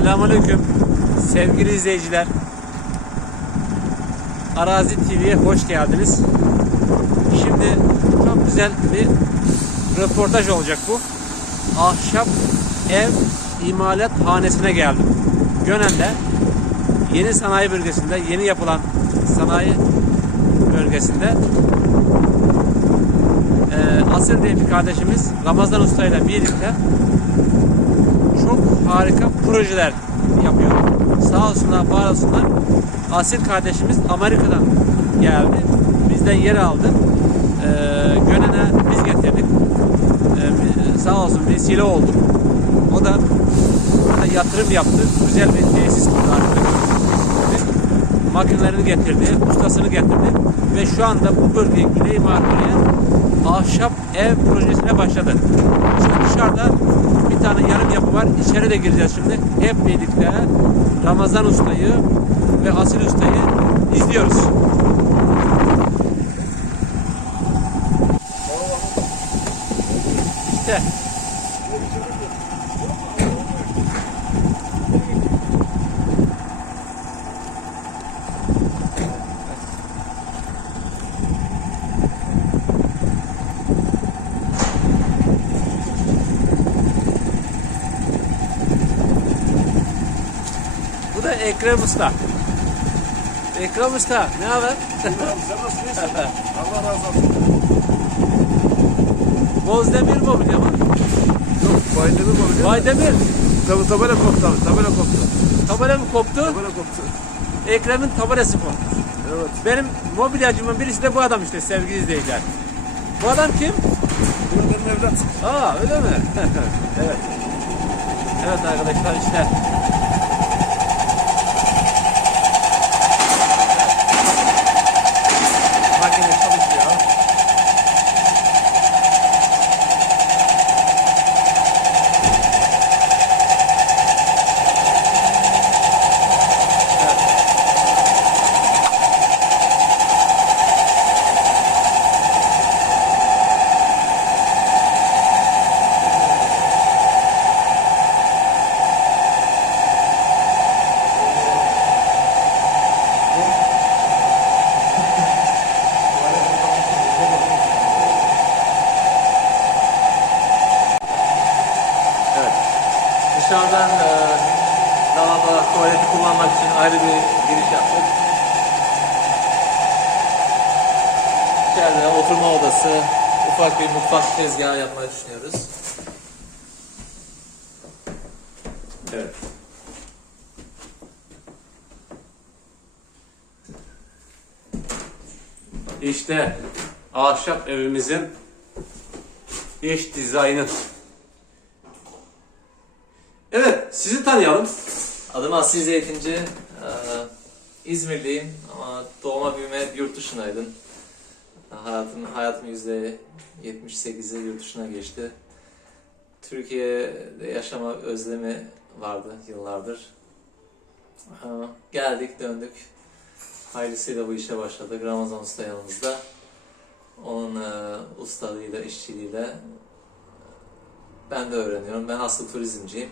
Selamünaleyküm sevgili izleyiciler. Arazi TV'ye hoş geldiniz. Şimdi çok güzel bir röportaj olacak bu. Ahşap ev imalat hanesine geldim. Gönen'de yeni sanayi bölgesinde yeni yapılan sanayi bölgesinde eee Asır diye bir kardeşimiz Ramazan Usta ile birlikte harika projeler yapıyor. Sağ olsunlar, var olsunlar. Asil kardeşimiz Amerika'dan geldi. Bizden yer aldı. Ee, Gönen'e biz getirdik. Ee, sağ olsun vesile olduk. O da burada yatırım yaptı. Güzel bir tesis kurdu arkada. Makinelerini getirdi, ustasını getirdi ve şu anda bu bölgeye Güney Marmara'ya ahşap ev projesine başladı. Şimdi dışarıda bir tane yarım yapı var. İçeri de gireceğiz şimdi. Hep birlikte Ramazan Usta'yı ve Asil Usta'yı izliyoruz. İşte bu da Ekrem Usta. Ekrem Usta ne haber? Sen nasıl iyisin? Allah razı olsun. Bozdemir mobilya mı? Yok, Baydemir mi biliyor Baydemir. Tabii tabela koptu abi, tabela koptu. Tabela mı koptu? Tabela koptu. Ekrem'in tabelası koptu. Evet. Benim mobilyacımın birisi de bu adam işte sevgili izleyiciler. Bu adam kim? Bu benim evlat. Aa öyle mi? evet. Evet arkadaşlar işte. Makine çalışıyor. Evet. Dışarıdan e, lavabo, tuvaleti kullanmak için ayrı bir giriş yaptık. İçeride oturma odası, ufak bir mutfak tezgahı yapmayı düşünüyoruz. Evet. İşte ahşap evimizin iç dizaynı. Evet, sizi tanıyalım. Adım Asil Zeytinci. Ee, İzmirliyim ama doğma büyüme yurt dışındaydım. Hayatım yüzde 78'i yurt dışına geçti. Türkiye'de yaşama özlemi vardı yıllardır. Ee, geldik, döndük. Hayırlısıyla bu işe başladık. Ramazan Usta yanımızda. Onun e, ustalığıyla, işçiliğiyle ben de öğreniyorum. Ben asıl turizmciyim.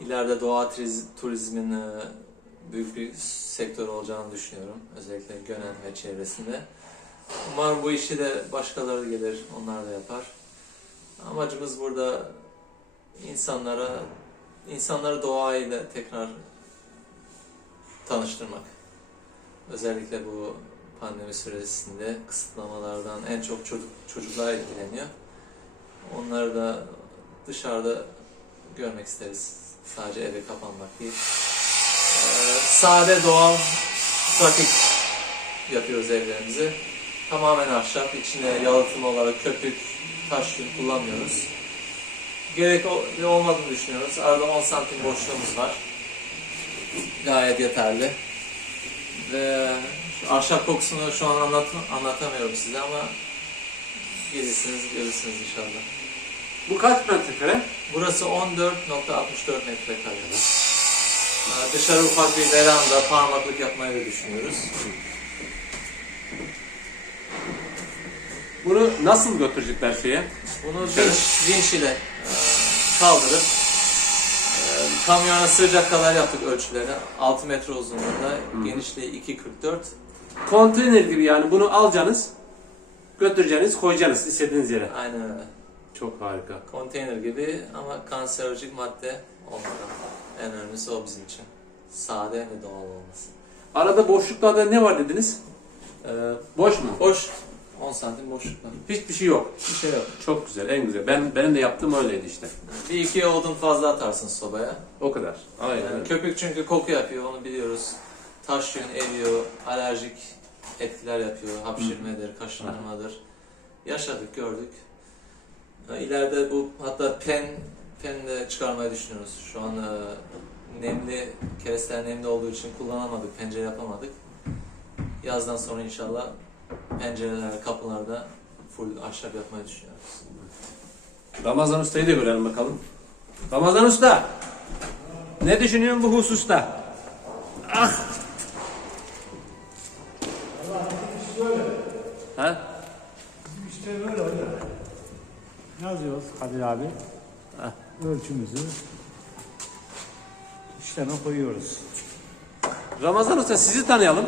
İleride doğa turiz- turizmin e, büyük bir sektör olacağını düşünüyorum. Özellikle Gönen ve çevresinde. Umarım bu işi de başkaları gelir, onlar da yapar. Amacımız burada insanlara insanları doğayla tekrar tanıştırmak. Özellikle bu pandemi süresinde kısıtlamalardan en çok çocuk çocuklar etkileniyor. Onları da dışarıda görmek isteriz. Sadece eve kapanmak değil. Ee, sade, doğal, pratik yapıyoruz evlerimizi. Tamamen ahşap, içine yalıtım olarak köpük, taş yün kullanmıyoruz. Gerek o- olmadığını düşünüyoruz. Arada 10 santim boşluğumuz var. Gayet yeterli. Ve şu ahşap kokusunu şu an anlat anlatamıyorum size ama gelirsiniz görürsünüz inşallah. Bu kaç metrekare? Burası 14.64 metrekare. Ee, Dışarı ufak bir veranda parmaklık yapmayı da düşünüyoruz. Bunu nasıl götürecekler şeye? Bunu vinç, vinç ile kaldırıp e, kamyona sığacak kadar yaptık ölçüleri. 6 metre uzunluğunda, genişliği 2.44. Konteyner gibi yani bunu alacaksınız, götüreceksiniz, koyacaksınız istediğiniz yere. Aynen öyle. Çok harika. Konteyner gibi ama kanserolojik madde olmadan. En önemlisi o bizim için. Sade ve doğal olması. Arada boşluklarda ne var dediniz? Ee, Boş mu? boş 10 santim boşluk var. Hiçbir şey yok. Bir şey yok. Çok güzel, en güzel. Ben benim de yaptığım öyleydi işte. Bir iki odun fazla atarsın sobaya. O kadar. Aynen. Yani öyle. köpük çünkü koku yapıyor onu biliyoruz. Taş yön eriyor, alerjik etkiler yapıyor. Hapşırmadır, kaşınmadır. Yaşadık, gördük. İleride bu hatta pen pen de çıkarmayı düşünüyoruz. Şu an e, nemli, keresteler nemli olduğu için kullanamadık, pencere yapamadık. Yazdan sonra inşallah pencereler, kapılarda full ahşap yapmayı düşünüyoruz. Ramazan Usta'yı da görelim bakalım. Ramazan Usta! Ne düşünüyorsun bu hususta? Ah! Ha? İşte böyle öyle. Yazıyoruz Kadir abi. Ölçümüzü işleme koyuyoruz. Ramazan Usta sizi tanıyalım.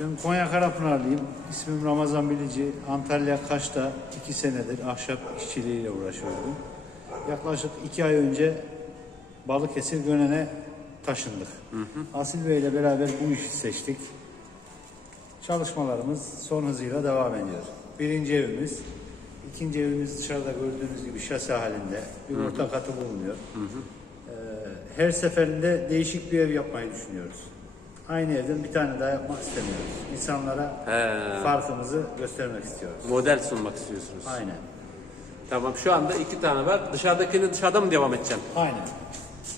Ben Konya Karapınarlıyım. İsmim Ramazan Bilici. Antalya Kaş'ta iki senedir ahşap işçiliğiyle uğraşıyorum. Yaklaşık iki ay önce Balıkesir Gönen'e taşındık. Asil Bey ile beraber bu işi seçtik. Çalışmalarımız son hızıyla devam ediyor. Birinci evimiz, ikinci evimiz dışarıda gördüğünüz gibi şase halinde bir orta katı bulunuyor. Ee, her seferinde değişik bir ev yapmayı düşünüyoruz. Aynı evden bir tane daha yapmak istemiyoruz. İnsanlara He. farkımızı göstermek istiyoruz. Model sunmak istiyorsunuz. Aynen. Tamam şu anda iki tane var. Dışarıdakini dışarıda mı devam edeceğim? Aynen.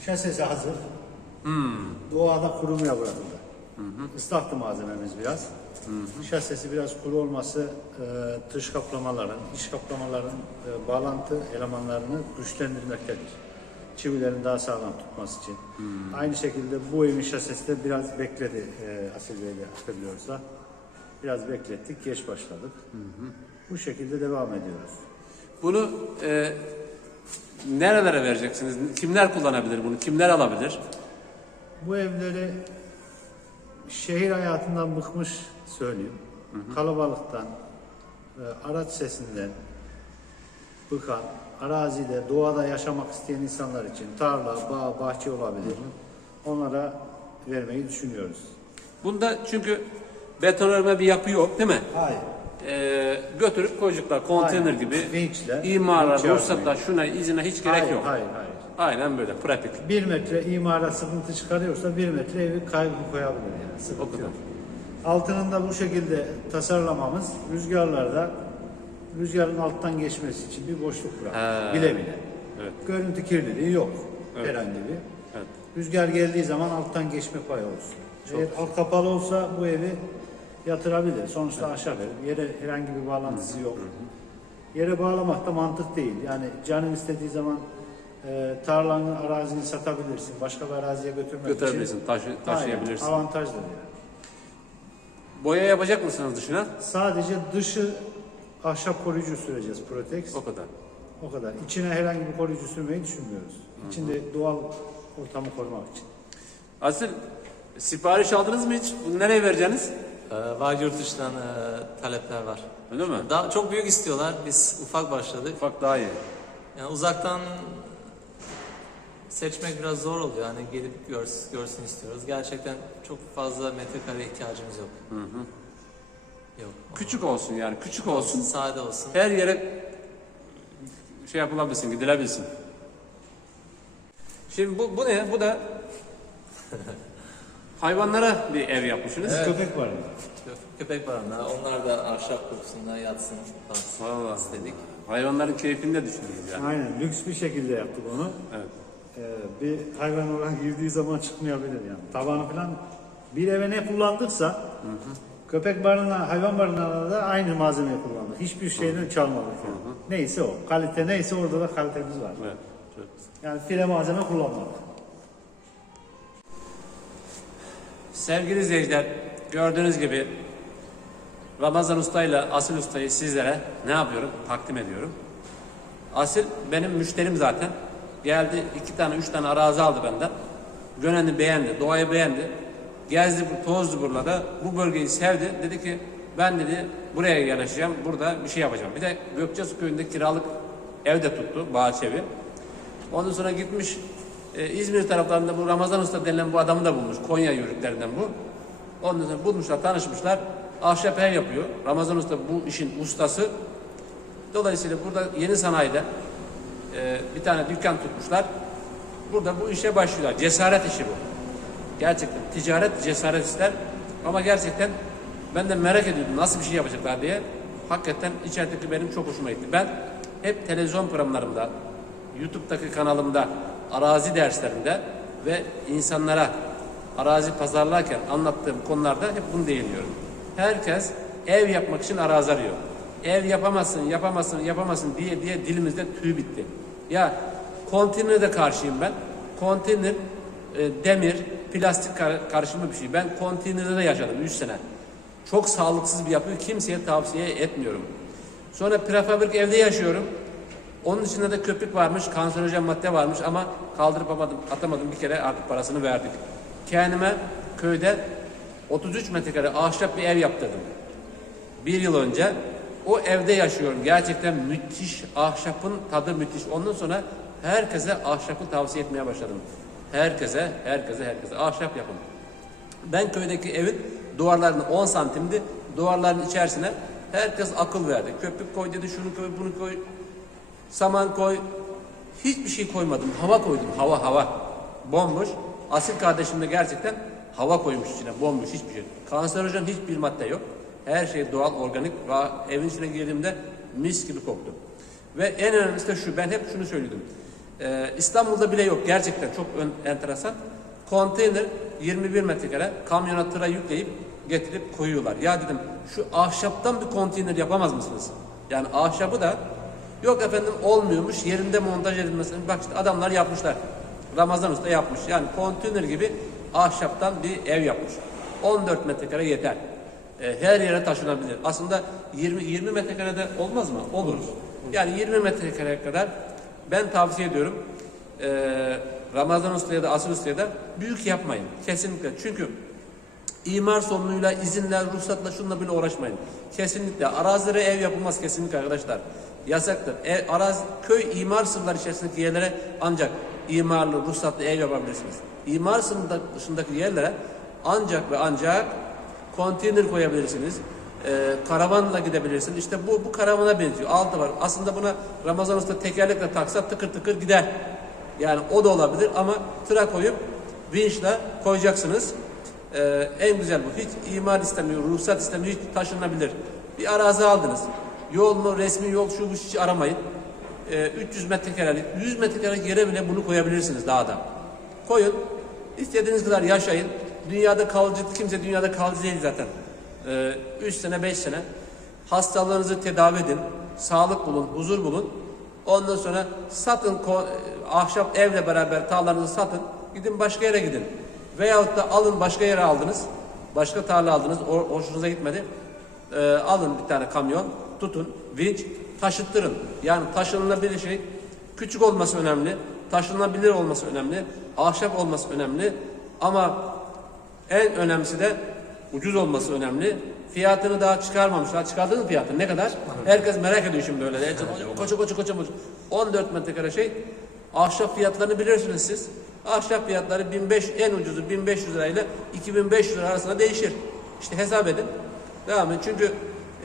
Şasesi hazır. Doğada kurumaya bırakıldı. Islaktı malzememiz biraz. Şasesi biraz kuru olması e, dış kaplamaların, iç kaplamaların e, bağlantı elemanlarını güçlendirmektedir. Çivilerin daha sağlam tutması için. Aynı şekilde bu evin şasesi de biraz bekledi e, Asil Bey'le hatırlıyorsa. Biraz beklettik, geç başladık. Bu şekilde devam ediyoruz. Bunu e, nerelere vereceksiniz? Kimler kullanabilir bunu? Kimler alabilir? Bu evleri şehir hayatından bıkmış söyleyeyim. Kalabalıktan, e, araç sesinden bıkan, arazide, doğada yaşamak isteyen insanlar için tarla, bağ, bahçe olabilir. Onlara vermeyi düşünüyoruz. Bunda çünkü betonarme bir yapı yok değil mi? Hayır. E, götürüp koyacaklar konteyner gibi. Vinçler, İmara, yardımıyla. şuna, izine hiç gerek hayır, yok. Hayır, hayır. Aynen böyle pratik. Bir metre imara sıkıntı çıkarıyorsa bir metre evi kaybı koyabilir yani. Sıkıntı O kadar. Altının da bu şekilde tasarlamamız rüzgarlarda rüzgarın alttan geçmesi için bir boşluk. He. Bile bile. Evet. Görüntü kirliliği yok Evet. herhangi bir. Evet. Rüzgar geldiği zaman alttan geçme payı olsun. Eğer alt kapalı olsa bu evi yatırabilir. Sonuçta aşağı verir. Yere herhangi bir bağlantısı yok. Yere bağlamak da mantık değil. Yani canın istediği zaman e, tarlanı, arazini satabilirsin. Başka bir araziye götürmek Götürebilirsin, için. taşı, taşıyabilirsin. Aynen, avantajdır yani. Boya yapacak mısınız dışına? Sadece dışı ahşap koruyucu süreceğiz Protex. O kadar. O kadar. İçine herhangi bir koruyucu sürmeyi düşünmüyoruz. İçinde doğal ortamı korumak için. Asıl sipariş aldınız mı hiç? Bunu nereye vereceksiniz? Ee, var yurt dışından e, talepler var. Öyle mi? Daha çok büyük istiyorlar. Biz ufak başladık. Ufak daha iyi. Yani uzaktan seçmek biraz zor oluyor. Hani gelip görs, görsün istiyoruz. Gerçekten çok fazla metrekare ihtiyacımız yok. Yok. Küçük olsun yani, küçük olsun. Sade olsun. Her yere şey yapılabilsin, gidilebilsin. Şimdi bu, bu ne? Bu da hayvanlara bir ev yapmışsınız. Köpek var mı? Kö- Köpek barınağı. Onlar da ahşap kokusunda yatsın falan Vallahi. istedik. Hayvanların keyfini de düşündünüz yani. Aynen. Lüks bir şekilde yaptık onu. Evet. Ee, bir hayvan olarak girdiği zaman çıkmayabilir yani. Tabanı falan bir eve ne kullandıksa köpek barınağı, hayvan barınağında da aynı malzemeyi kullandık. Hiçbir şeyden çalmadık yani. Neyse o. Kalite neyse orada da kalitemiz var. Evet. Çok. Yani file malzeme kullanmadık. Sevgili izleyiciler, gördüğünüz gibi Ramazan Usta ile Asil Usta'yı sizlere ne yapıyorum? Takdim ediyorum. Asil benim müşterim zaten. Geldi iki tane, üç tane arazi aldı benden. Gönen'i beğendi, doğayı beğendi. Gezdi, tozdu buralarda. Bu bölgeyi sevdi. Dedi ki ben dedi buraya yerleşeceğim, burada bir şey yapacağım. Bir de Gökçesu köyünde kiralık ev de tuttu, bahçe evi. Ondan sonra gitmiş e, İzmir taraflarında bu Ramazan Usta denilen bu adamı da bulmuş. Konya yörüklerinden bu. Ondan sonra bulmuşlar, tanışmışlar. Ahşap ev yapıyor. Ramazan Usta bu işin ustası. Dolayısıyla burada yeni sanayide e, bir tane dükkan tutmuşlar. Burada bu işe başlıyorlar. Cesaret işi bu. Gerçekten ticaret cesaret ister. Ama gerçekten ben de merak ediyordum nasıl bir şey yapacaklar diye. Hakikaten içerideki benim çok hoşuma gitti. Ben hep televizyon programlarımda, YouTube'daki kanalımda, arazi derslerinde ve insanlara arazi pazarlarken anlattığım konularda hep bunu değiniyorum. Herkes ev yapmak için arazi arıyor. Ev yapamazsın, yapamazsın, yapamazsın diye diye dilimizde tüy bitti. Ya konteynere de karşıyım ben. Konteyner e, demir, plastik kar- karışımı bir şey. Ben konteynerde de yaşadım 3 sene. Çok sağlıksız bir yapıyı kimseye tavsiye etmiyorum. Sonra prefabrik evde yaşıyorum. Onun içinde de köpük varmış, kanserojen madde varmış ama kaldırıp atamadım, atamadım bir kere artık parasını verdik. Kendime köyde 33 metrekare ahşap bir ev yaptırdım. Bir yıl önce o evde yaşıyorum. Gerçekten müthiş. Ahşapın tadı müthiş. Ondan sonra herkese ahşapı tavsiye etmeye başladım. Herkese, herkese, herkese ahşap yapın. Ben köydeki evin duvarlarını 10 santimdi. Duvarların içerisine herkes akıl verdi. Köpük koy dedi, şunu koy, bunu koy. Saman koy. Hiçbir şey koymadım. Hava koydum. Hava, hava. Bomboş. Asil kardeşim de gerçekten hava koymuş içine. Bomboş hiçbir şey. Kanserojen hiçbir madde yok. Her şey doğal, organik. Ve evin içine girdiğimde mis gibi koktu. Ve en önemlisi de şu. Ben hep şunu söylüyordum. Ee, İstanbul'da bile yok. Gerçekten çok ön- enteresan. Konteyner 21 metrekare kamyona tıra yükleyip getirip koyuyorlar. Ya dedim şu ahşaptan bir konteyner yapamaz mısınız? Yani ahşabı da yok efendim olmuyormuş yerinde montaj edilmesi. Bak işte adamlar yapmışlar. Ramazan Usta yapmış. Yani konteyner gibi ahşaptan bir ev yapmış. 14 metrekare yeter. E, her yere taşınabilir. Aslında 20 20 metrekarede olmaz mı? Olur. Yani 20 metrekareye kadar ben tavsiye ediyorum. Ee, Ramazan Usta'ya da Asıl Usta'ya da büyük yapmayın. Kesinlikle. Çünkü imar sorunuyla, izinle, ruhsatla şunla bile uğraşmayın. Kesinlikle. Arazilere ev yapılmaz kesinlikle arkadaşlar. Yasaktır. Ev, arazi, köy imar sınırları içerisindeki yerlere ancak imarlı, ruhsatlı ev yapabilirsiniz. İmar sınırı dışındaki yerlere ancak ve ancak konteyner koyabilirsiniz. Ee, karavanla gidebilirsin. İşte bu bu karavana benziyor. Altı var. Aslında buna Ramazan Usta tekerlekle taksa tıkır tıkır gider. Yani o da olabilir ama tıra koyup vinçle koyacaksınız. Ee, en güzel bu. Hiç imar istemiyor, ruhsat istemiyor, hiç taşınabilir. Bir arazi aldınız. Yol mu, resmi yol, şu bu hiç aramayın. Ee, 300 metrekarelik, 100 metrekarelik yere bile bunu koyabilirsiniz dağda. Koyun. İstediğiniz kadar yaşayın. Dünyada kalıcı, kimse dünyada kalıcı değil zaten. 3 sene, 5 sene. Hastalığınızı tedavi edin. Sağlık bulun, huzur bulun. Ondan sonra satın, ko- ahşap evle beraber tarlanızı satın. Gidin başka yere gidin. Veyahut da alın başka yere aldınız. Başka tarla aldınız. O, hoşunuza gitmedi. Ee, alın bir tane kamyon. Tutun. Vinç. Taşıttırın. Yani taşınılabilir şey. Küçük olması önemli. Taşınabilir olması önemli. Ahşap olması önemli. Ama en önemlisi de ucuz olması önemli. Fiyatını daha çıkarmamışlar. Çıkardınız fiyatını? Ne kadar? Herkes merak ediyor şimdi öyle. de. Koça koça koça koça. 14 metrekare şey. Ahşap fiyatlarını bilirsiniz siz. Ahşap fiyatları 1500 en ucuzu 1500 lirayla 2500 lira arasında değişir. İşte hesap edin. Tamam mı? Çünkü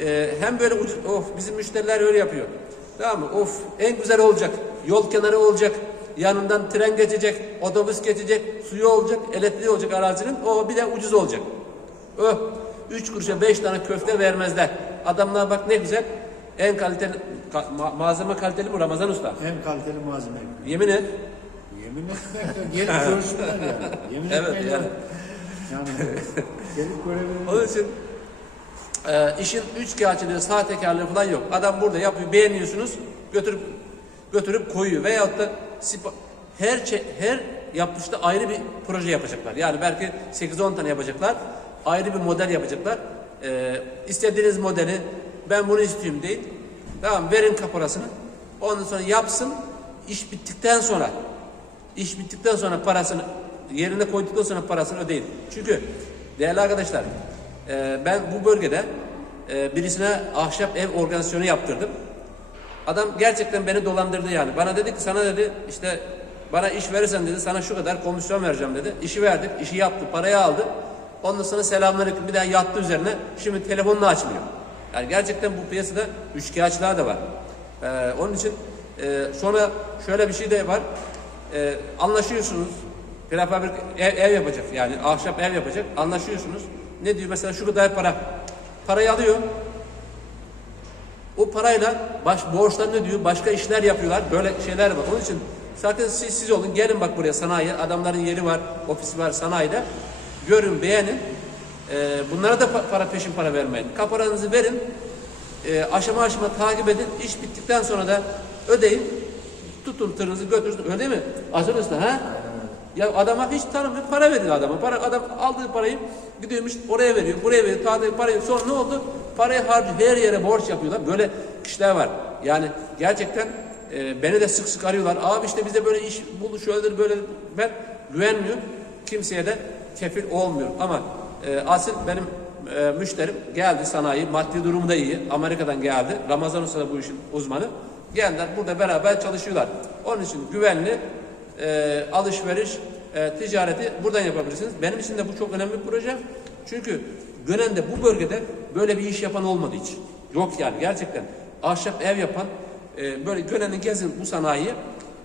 e, hem böyle ucuz, of bizim müşteriler öyle yapıyor. Tamam mı? Of en güzel olacak. Yol kenarı olacak. Yanından tren geçecek, otobüs geçecek, suyu olacak, elektriği olacak arazinin. O bir de ucuz olacak. Öh, üç kuruşa beş tane köfte vermezler. Adamlar bak ne güzel. En kaliteli, ka- ma- malzeme kaliteli bu Ramazan Usta. En kaliteli malzeme. Yemin et. Yemin etmek de gelip görsünler yani. Yemin Evet, etmeyle. yani. Yani. gelip görebilirler. Onun için e, işin üç kağıtçılığı, sahtekarlığı falan yok. Adam burada yapıyor, beğeniyorsunuz, götürüp götürüp koyuyor. Veyahut da sipa- her çe- her yapmışta ayrı bir proje yapacaklar. Yani belki 8-10 tane yapacaklar. Ayrı bir model yapacaklar. E, istediğiniz modeli ben bunu istiyorum değil. Tamam verin kaporasını. Ondan sonra yapsın. İş bittikten sonra İş bittikten sonra parasını yerine koyduktan sonra parasını ödeyin. Çünkü değerli arkadaşlar e, ben bu bölgede e, birisine ahşap ev organizasyonu yaptırdım. Adam gerçekten beni dolandırdı yani. Bana dedi ki sana dedi işte bana iş verirsen dedi sana şu kadar komisyon vereceğim dedi. İşi verdik, işi yaptı, parayı aldı. Ondan sonra selamünaleyküm bir daha yattı üzerine. Şimdi telefonunu açmıyor. Yani gerçekten bu piyasada üçkağıtçılar da var. Ee, onun için e, sonra şöyle bir şey de var. Ee, anlaşıyorsunuz. Prefabrik ev, ev yapacak yani ahşap ev yapacak. Anlaşıyorsunuz. Ne diyor mesela şu kadar para. Parayı alıyor. O parayla baş borçlarını diyor başka işler yapıyorlar. Böyle şeyler var. Onun için sakın siz siz olun. Gelin bak buraya sanayi. Adamların yeri var, ofisi var sanayide. Görün, beğenin. Ee, bunlara da pa- para peşin para vermeyin. Kaparanızı verin. Ee, aşama aşama takip edin. İş bittikten sonra da ödeyin. Tutun tırınızı götürün. Öyle değil mi? Asıl ha? Ya adama hiç tanımıyor. Para veriyor adama. Para, adam aldığı parayı gidiyormuş oraya veriyor. Buraya veriyor. Tadı parayı. Sonra ne oldu? Parayı harcıyor. Her yere borç yapıyorlar. Böyle kişiler var. Yani gerçekten e, beni de sık sık arıyorlar. Abi işte bize böyle iş buldu şöyledir böyle. Ben güvenmiyorum. Kimseye de kefil olmuyor. Ama e, asıl benim e, müşterim geldi sanayi. Maddi durumu da iyi. Amerika'dan geldi. Ramazan Usta da bu işin uzmanı. Geldiler burada beraber çalışıyorlar. Onun için güvenli e, alışveriş, e, ticareti buradan yapabilirsiniz. Benim için de bu çok önemli bir proje. Çünkü Gönen'de bu bölgede böyle bir iş yapan olmadı hiç. Yok yani gerçekten. Ahşap ev yapan, e, böyle Gönen'in gezin bu sanayiyi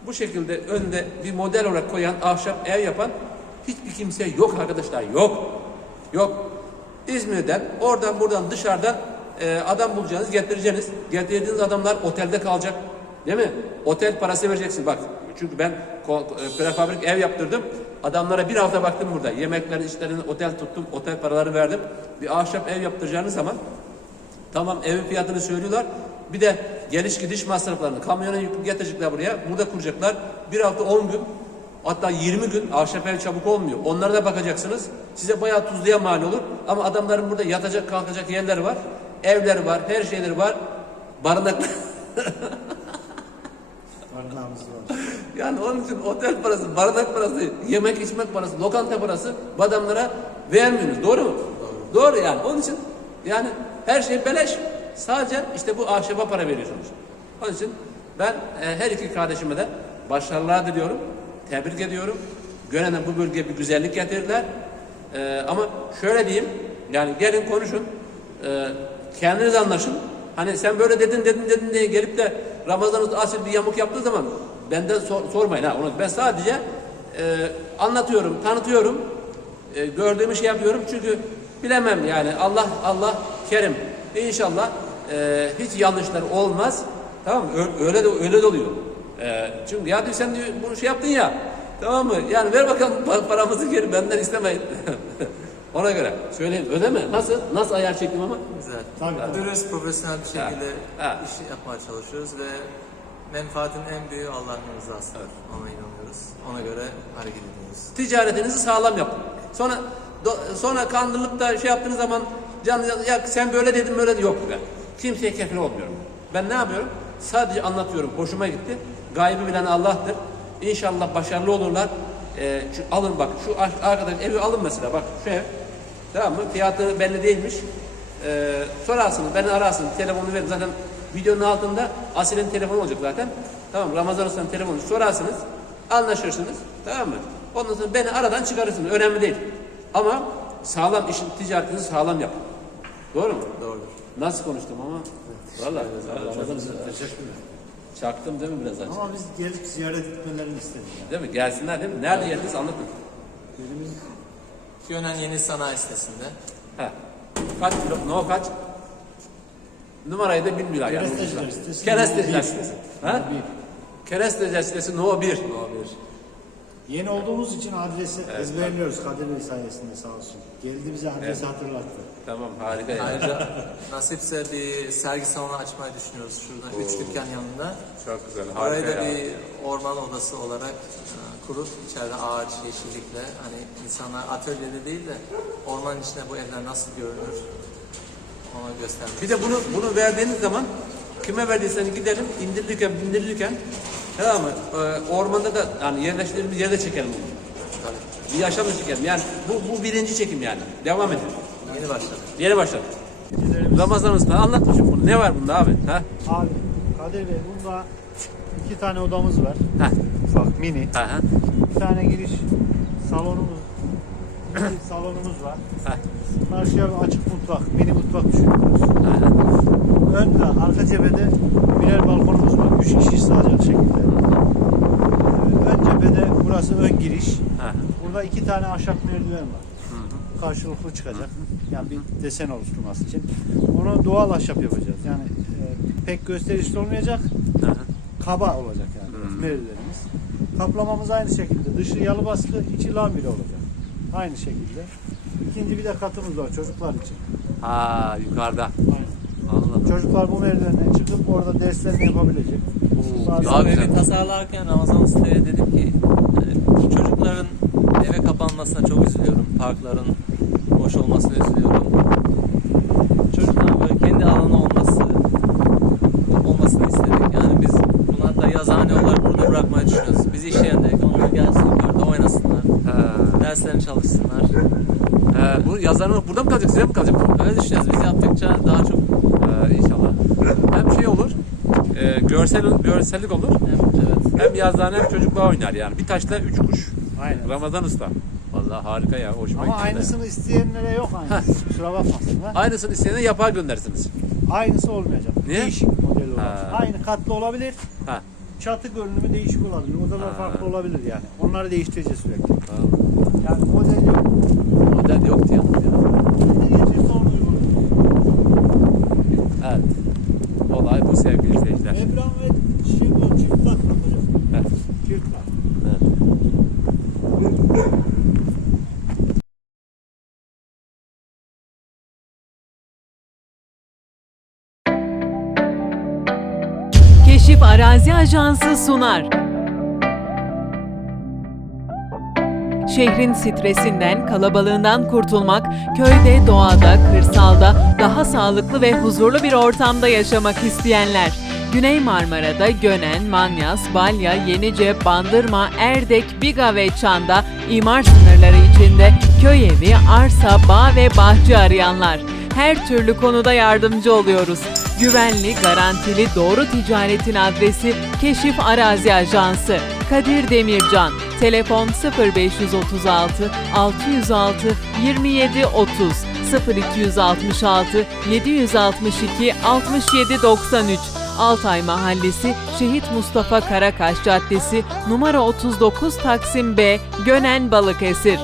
bu şekilde önde bir model olarak koyan, ahşap ev yapan hiçbir kimse yok arkadaşlar. Yok. Yok. İzmir'den, oradan buradan dışarıdan e, adam bulacaksınız, getireceksiniz. Getirdiğiniz adamlar otelde kalacak. Değil mi? Otel parası vereceksin. Bak çünkü ben e, prefabrik ev yaptırdım. Adamlara bir hafta baktım burada. Yemeklerini, işlerini, otel tuttum. Otel paraları verdim. Bir ahşap ev yaptıracağınız zaman Tamam evin fiyatını söylüyorlar. Bir de geliş gidiş masraflarını kamyona yüklü getirecekler buraya. Burada kuracaklar. Bir hafta 10 gün hatta 20 gün ahşap ev çabuk olmuyor. Onlara da bakacaksınız. Size bayağı tuzluya mal olur. Ama adamların burada yatacak kalkacak yerleri var. Evleri var. Her şeyleri var. Barınak Barınağımız var. Yani onun için otel parası, barınak parası, yemek içmek parası, lokanta parası bu adamlara vermiyorsunuz. Doğru mu? Doğru. Doğru yani. Onun için yani her şey beleş. Sadece işte bu ahşaba para veriyorsunuz. Onun için ben e, her iki kardeşime de başarılar diliyorum. Tebrik ediyorum. Gönen'e bu bölgeye bir güzellik getirdiler. E, ama şöyle diyeyim. Yani gelin konuşun. E, kendiniz anlaşın. Hani sen böyle dedin dedin dedin diye gelip de Ramazan Usta asil bir yamuk yaptığı zaman benden sor- sormayın ha. Onu ben sadece e, anlatıyorum, tanıtıyorum. E, gördüğümü şey yapıyorum çünkü bilemem yani Allah Allah kerim. İnşallah e, hiç yanlışlar olmaz. Tamam mı? Öyle de öyle de oluyor. E, çünkü ya diyor sen diyor bunu şey yaptın ya. Tamam mı? Yani ver bakalım pa- paramızı geri benden istemeyin. Ona göre söyleyeyim. Öyle mi? Nasıl? Nasıl ayar çektim ama? Güzel. Tabii, Dürüst, profesyonel bir şekilde ha. iş yapmaya çalışıyoruz ve menfaatin en büyüğü Allah'ın rızasıdır. Ona inanıyoruz. Ona göre hareket ediyoruz. ticaretinizi sağlam yapın. Sonra do- sonra kandırılıp da şey yaptığınız zaman canınız ya sen böyle dedin böyle de yok ben. Kimseye kefil olmuyorum. Ben ne yapıyorum? Sadece anlatıyorum. Hoşuma gitti. Gaybı bilen Allah'tır. İnşallah başarılı olurlar. Ee, şu, alın bak şu ar- arkadaş evi alın mesela bak şu ev. Tamam mı? Fiyatı belli değilmiş. Ee, sorarsınız, beni ararsınız, telefonu verin. Zaten videonun altında Asil'in telefonu olacak zaten. Tamam? Ramazan Usta'nın telefonu sorarsınız, anlaşırsınız. Tamam mı? Ondan sonra beni aradan çıkarırsınız. Önemli değil. Ama sağlam işin ticaretinizi sağlam yapın. Doğru mu? Doğrudur. Nasıl konuştum ama? Vallahi. Ramazan Usta. Teşekkürler. Çaktım değil mi biraz önce? Ama biz gelip ziyaret etmelerini istedik. Yani. Değil mi? Gelsinler değil mi? Nerede yediniz anlatın. Yerimiz Gönen Yeni Sanayi Sitesi'nde. He. Kaç kilo? No kaç? Numarayı da bilmiyorlar yani. Keresteciler sitesi. Keresteciler No sitesi. Ha? No bir. Keresteciler sitesi No 1. Yeni olduğumuz için adresi ezberliyoruz Kadir Bey sayesinde sağ olsun. Geldi bize adresi hatırlattı. Tamam harika ya. Ayrıca nasipse bir sergi salonu açmayı düşünüyoruz şurada. Üç dükkan yanında. Çok güzel. Orayı Harika da ya. bir orman odası olarak e, kurup içeride ağaç, yeşillikle hani insanlar atölyede değil de ormanın içinde bu evler nasıl görünür ona göstermek. Bir de bunu bunu verdiğiniz zaman kime verdiyseniz gidelim indirirken bindirirken Tamam mı? Ee, ormanda da yani yerleştirdiğimiz yerde çekelim bunu. Bir yaşamda çekelim. Yani bu, bu birinci çekim yani. Devam edelim. Yeni başladık. Yeni başladık. Ramazan Usta anlat bakayım bunu. Ne var bunda abi? Ha? Abi Kadir Bey bunda iki tane odamız var. Ha. Ufak mini. Ha ha. Bir tane giriş salonumuz. bir salonumuz var. Ha. Karşıya bir açık mutfak, mini mutfak düşünüyoruz. Ha. ha. Önde, arka cephede birer balkonumuz var. Üç kişi sığacak şekilde. Ee, Ön cephede burası ön giriş. Ha. Burada iki tane ahşap merdiven var. Karşılıklı çıkacak. Yani bir desen oluşturması için. Onu doğal ahşap yapacağız. Yani e, pek gösterişli olmayacak. Kaba olacak yani biraz merdivenimiz. Kaplamamız aynı şekilde. Dışı yalı baskı, içi lambiri olacak. Aynı şekilde. İkinci bir de katımız var çocuklar için. Ha yukarıda. Aynen. Anladım. Çocuklar bu merdivenden çıkıp orada derslerini yapabilecek. Bazen- daha güzel. evi tasarlarken Ramazan Usta'ya dedim ki e, çocukların eve kapanmasına çok üzülüyorum. Parkların boş olmasına üzülüyorum. Çocukların böyle kendi alanı olması olmasını istedik. Yani biz bunu hatta yazıhane olarak burada bırakmayı düşünüyoruz. Biz iş yerindeyiz. Onlar gelsin yukarıda oynasınlar. Ha. Derslerini çalışsınlar. Ha, bu yazarın burada mı kalacak? Size mi kalacak? Öyle düşünüyoruz. Biz yaptıkça daha çok Ha, inşallah. Hem şey olur. E, görsel görsellik olur. hem, evet. Hem yazdan hem çocuklar oynar yani. Bir taşla üç kuş. Aynen. Ramazan Usta. Vallahi harika ya. Hoşuma Ama gitti. aynısını isteyenlere yok aynısı. Kusura bakmasınlar. Aynısını isteyene yapar gönderirsiniz. Aynısı olmayacak. Niye? Değişik model olacak. Ha. Aynı katlı olabilir. Ha. Çatı görünümü değişik olabilir. Odalar Ha. farklı olabilir yani. Onları değiştireceğiz sürekli. Yani model yok. Model yoktu yalnız Arazi Ajansı sunar. Şehrin stresinden, kalabalığından kurtulmak, köyde, doğada, kırsalda daha sağlıklı ve huzurlu bir ortamda yaşamak isteyenler. Güney Marmara'da Gönen, Manyas, Balya, Yenice, Bandırma, Erdek, Biga ve Çan'da imar sınırları içinde köy evi, arsa, bağ ve bahçe arayanlar. Her türlü konuda yardımcı oluyoruz. Güvenli, garantili, doğru ticaretin adresi Keşif Arazi Ajansı. Kadir Demircan. Telefon 0536 606 27 30 0266 762 67 93 Altay Mahallesi Şehit Mustafa Karakaş Caddesi numara 39 Taksim B Gönen Balıkesir